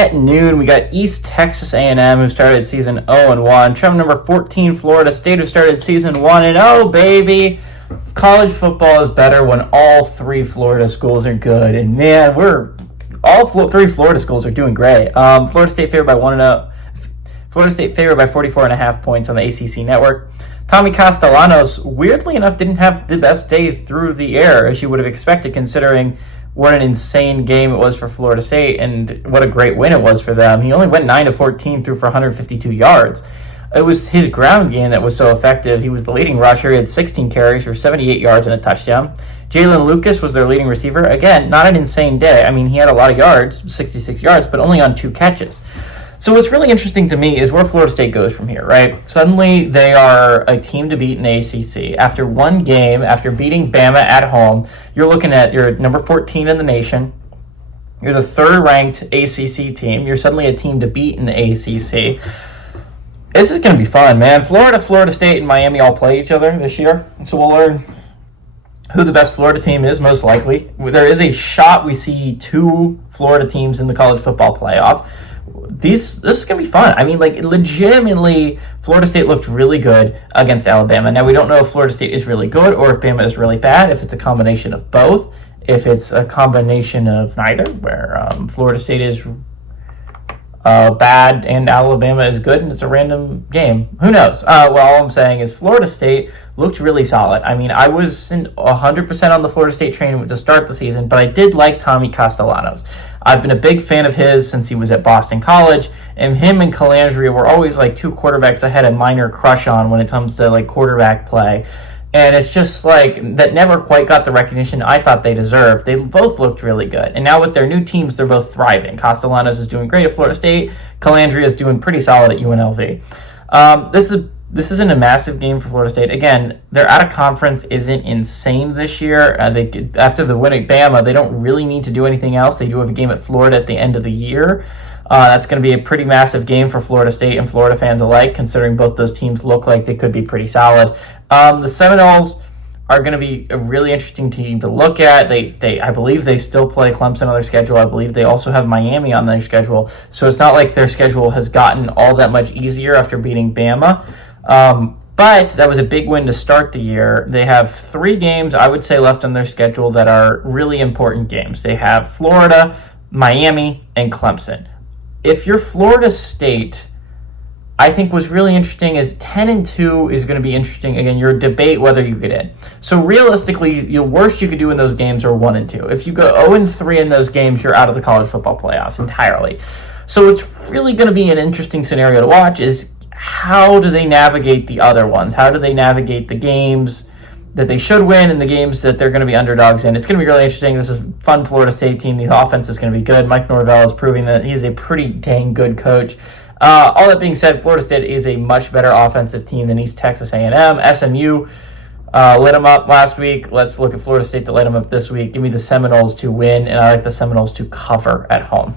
at noon, we got East Texas A&M, who started season 0-1. Trump number 14, Florida State, who started season 1-0, baby. College football is better when all three Florida schools are good. And man, three Florida schools are doing great. Florida State favored by 1-0. Florida State favored by 44.5 points on the ACC network. Tommy Castellanos, weirdly enough, didn't have the best day through the air as you would have expected, considering what an insane game it was for Florida State and what a great win it was for them. He only went 9-14, threw for 152 yards. It was his ground game that was so effective. He was the leading rusher. He had 16 carries for 78 yards and a touchdown. Jalen Lucas was their leading receiver. Again, not an insane day. I mean, he had a lot of yards, 66 yards, but only on 2 catches. So what's really interesting to me is where Florida State goes from here, right? Suddenly they are a team to beat in the ACC. After one game, after beating Bama at home, you're looking at, you're number 14 in the nation. You're the third-ranked ACC team. You're suddenly a team to beat in the ACC. This is going to be fun, man. Florida State, and Miami all play each other this year. So we'll learn who the best Florida team is, most likely. There is a shot we see 2 Florida teams in the college football playoff. This is going to be fun. I mean, like, legitimately, Florida State looked really good against Alabama. Now, we don't know if Florida State is really good or if Bama is really bad, if it's a combination of both, if it's a combination of neither, where Florida State is bad and Alabama is good and it's a random game. Who knows? Well, all I'm saying is Florida State looked really solid. I mean, I wasn't 100% on the Florida State train to start the season, but I did like Tommy Castellanos. I've been a big fan of his since he was at Boston College, and him and Calandria were always like 2 quarterbacks I had a minor crush on when it comes to like quarterback play. And it's just like that never quite got the recognition I thought they deserved. They both looked really good. And now with their new teams, they're both thriving. Castellanos is doing great at Florida State. Calandria is doing pretty solid at UNLV. This isn't a massive game for Florida State. Again, their out-of-conference isn't insane this year. After the win at Bama, they don't really need to do anything else. They do have a game at Florida at the end of the year. That's going to be a pretty massive game for Florida State and Florida fans alike, considering both those teams look like they could be pretty solid. The Seminoles are going to be a really interesting team to look at. I believe they still play Clemson on their schedule. I believe they also have Miami on their schedule. So it's not like their schedule has gotten all that much easier after beating Bama. But that was a big win to start the year. They have 3 games, I would say, left on their schedule that are really important games. They have Florida, Miami, and Clemson. If you're Florida State, I think what's really interesting is 10-2 is going to be interesting. Again, your debate whether you get in. So realistically, the worst you could do in those games are 1-2. If you go 0-3 in those games, you're out of the college football playoffs entirely. So it's really going to be an interesting scenario to watch is how do they navigate the other ones? How do they navigate the games that they should win and the games that they're going to be underdogs in? It's going to be really interesting. This is a fun Florida State team. The offense is going to be good. Mike Norvell is proving that he's a pretty dang good coach. All that being said, Florida State is a much better offensive team than East Texas A&M. SMU lit them up last week. Let's look at Florida State to light them up this week. Give me the Seminoles to win, and I like the Seminoles to cover at home.